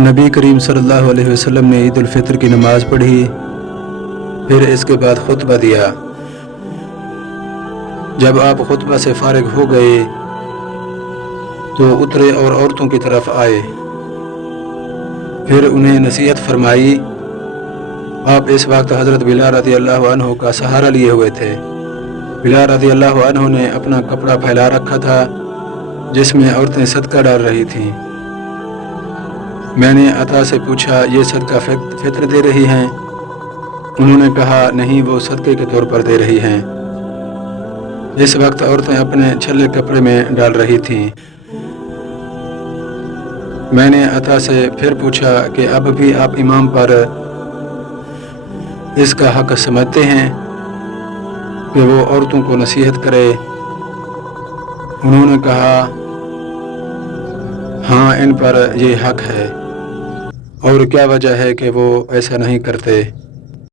نبی کریم صلی اللہ علیہ وسلم نے عید الفطر کی نماز پڑھی، پھر اس کے بعد خطبہ دیا۔ جب آپ خطبہ سے فارغ ہو گئے تو اترے اور عورتوں کی طرف آئے، پھر انہیں نصیحت فرمائی۔ آپ اس وقت حضرت بلال رضی اللہ عنہ کا سہارا لیے ہوئے تھے۔ بلال رضی اللہ عنہ نے اپنا کپڑا پھیلا رکھا تھا جس میں عورتیں صدقہ ڈال رہی تھیں۔ میں نے عطا سے پوچھا، یہ صدقہ فطر دے رہی ہیں؟ انہوں نے کہا، نہیں، وہ صدقے کے طور پر دے رہی ہیں۔ اس وقت عورتیں اپنے چھلے کپڑے میں ڈال رہی تھیں۔ میں نے عطا سے پھر پوچھا کہ اب بھی آپ امام پر اس کا حق سمجھتے ہیں کہ وہ عورتوں کو نصیحت کرے؟ انہوں نے کہا، ہاں، ان پر یہ حق ہے۔ اور کیا وجہ ہے کہ وہ ایسا نہیں کرتے؟